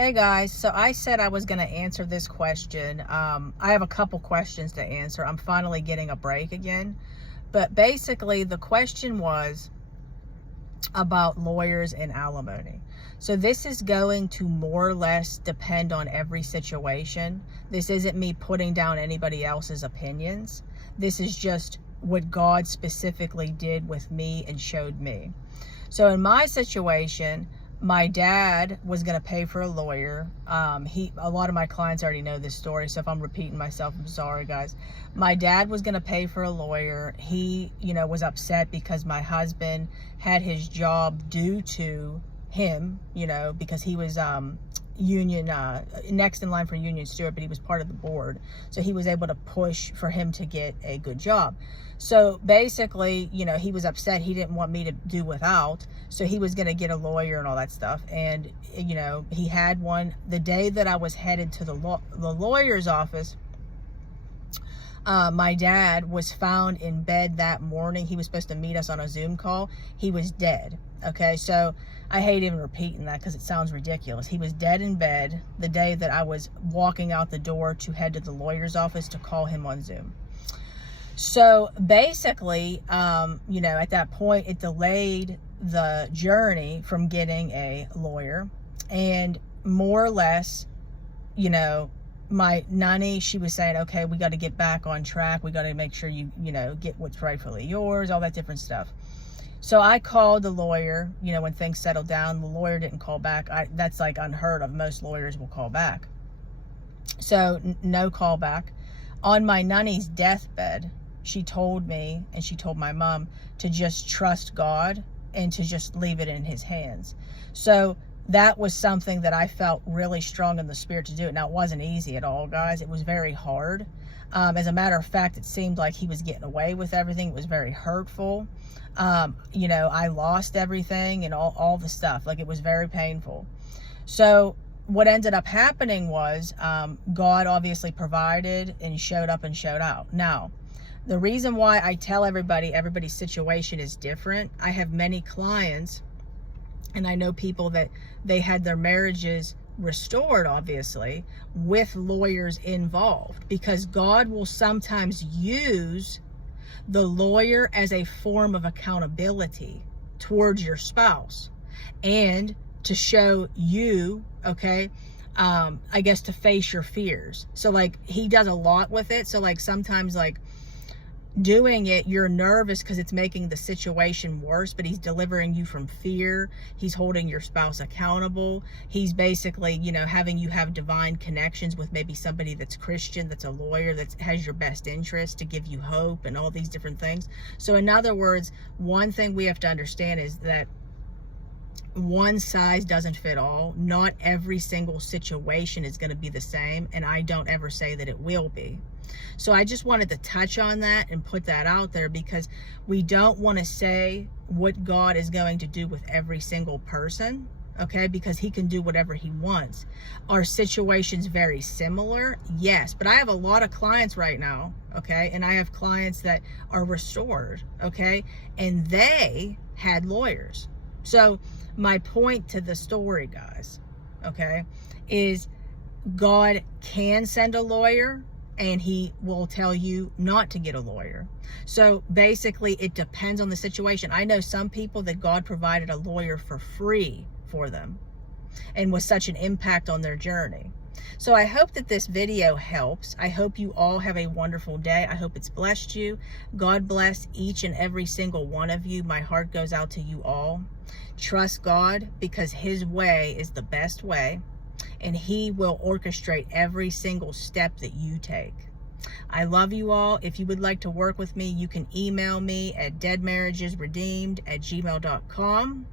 Hey guys, so I said I was going to answer this question. I have a couple questions to answer. I'm finally getting a break again. But basically, the question was about lawyers and alimony. So this is going to more or less depend on every situation. This isn't me putting down anybody else's opinions. This is just what God specifically did with me and showed me. So in my situation, my dad was going to pay for a lawyer. A lot of my clients already know this story, so if I'm repeating myself, I'm sorry, guys. My dad was going to pay for a lawyer. He, was upset because my husband had his job due to him, because he was union next in line for union steward, but he was part of the board, so he was able to push for him to get a good job. So basically, he was upset. He didn't want me to do without, so he was going to get a lawyer and all that stuff. And he had one. The day that I was headed to the lawyer's office, my dad was found in bed that morning. He was supposed to meet us on a Zoom call. He was dead. Okay, so I hate even repeating that because it sounds ridiculous. He was dead in bed the day that I was walking out the door to head to the lawyer's office to call him on Zoom. So basically, at that point, it delayed the journey from getting a lawyer. And more or less, my nanny, she was saying, okay, we got to get back on track. We got to make sure you get what's rightfully yours, all that different stuff. So I called the lawyer, when things settled down. The lawyer didn't call back. That's like unheard of. Most lawyers will call back. So no call back. On my nanny's deathbed, she told me, and she told my mom, to just trust God and to just leave it in his hands. So that was something that I felt really strong in the spirit to do. Now, it wasn't easy at all, guys. It was very hard. As a matter of fact, it seemed like he was getting away with everything. It was very hurtful. I lost everything and all the stuff. Like, it was very painful. So what ended up happening was God obviously provided and showed up and showed out. Now, the reason why I tell everybody's situation is different. I have many clients, and I know people that they had their marriages restored, obviously, with lawyers involved, because God will sometimes use the lawyer as a form of accountability towards your spouse and to show you, okay, I guess to face your fears. So like, he does a lot with it. So like, sometimes like doing it, you're nervous because it's making the situation worse, but he's delivering you from fear. He's holding your spouse accountable. He's basically, having you have divine connections with maybe somebody that's Christian, that's a lawyer, that has your best interest, to give you hope and all these different things. So in other words, one thing we have to understand is that one size doesn't fit all. Not every single situation is going to be the same, and I don't ever say that it will be. So I just wanted to touch on that and put that out there, because we don't want to say what God is going to do with every single person, okay? Because he can do whatever he wants. Are situations very similar? Yes, but I have a lot of clients right now, okay? And I have clients that are restored, okay? And they had lawyers. So my point to the story, guys, okay, is God can send a lawyer, and he will tell you not to get a lawyer. So basically, it depends on the situation. I know some people that God provided a lawyer for free for them and was such an impact on their journey. So I hope that this video helps. I hope you all have a wonderful day. I hope it's blessed you. God bless each and every single one of you. My heart goes out to you all. Trust God, because his way is the best way, and he will orchestrate every single step that you take. I love you all. If you would like to work with me, you can email me at deadmarriagesredeemed@gmail.com.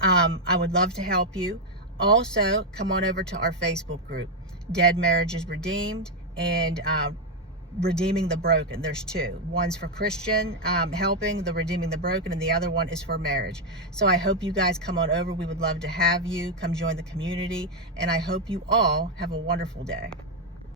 I would love to help you. Also, come on over to our Facebook group, Dead Marriages Redeemed, and Redeeming the Broken. There's two. One's for Christian, helping the redeeming the broken, and the other one is for marriage. So I hope you guys come on over. We would love to have you come join the community, and I hope you all have a wonderful day.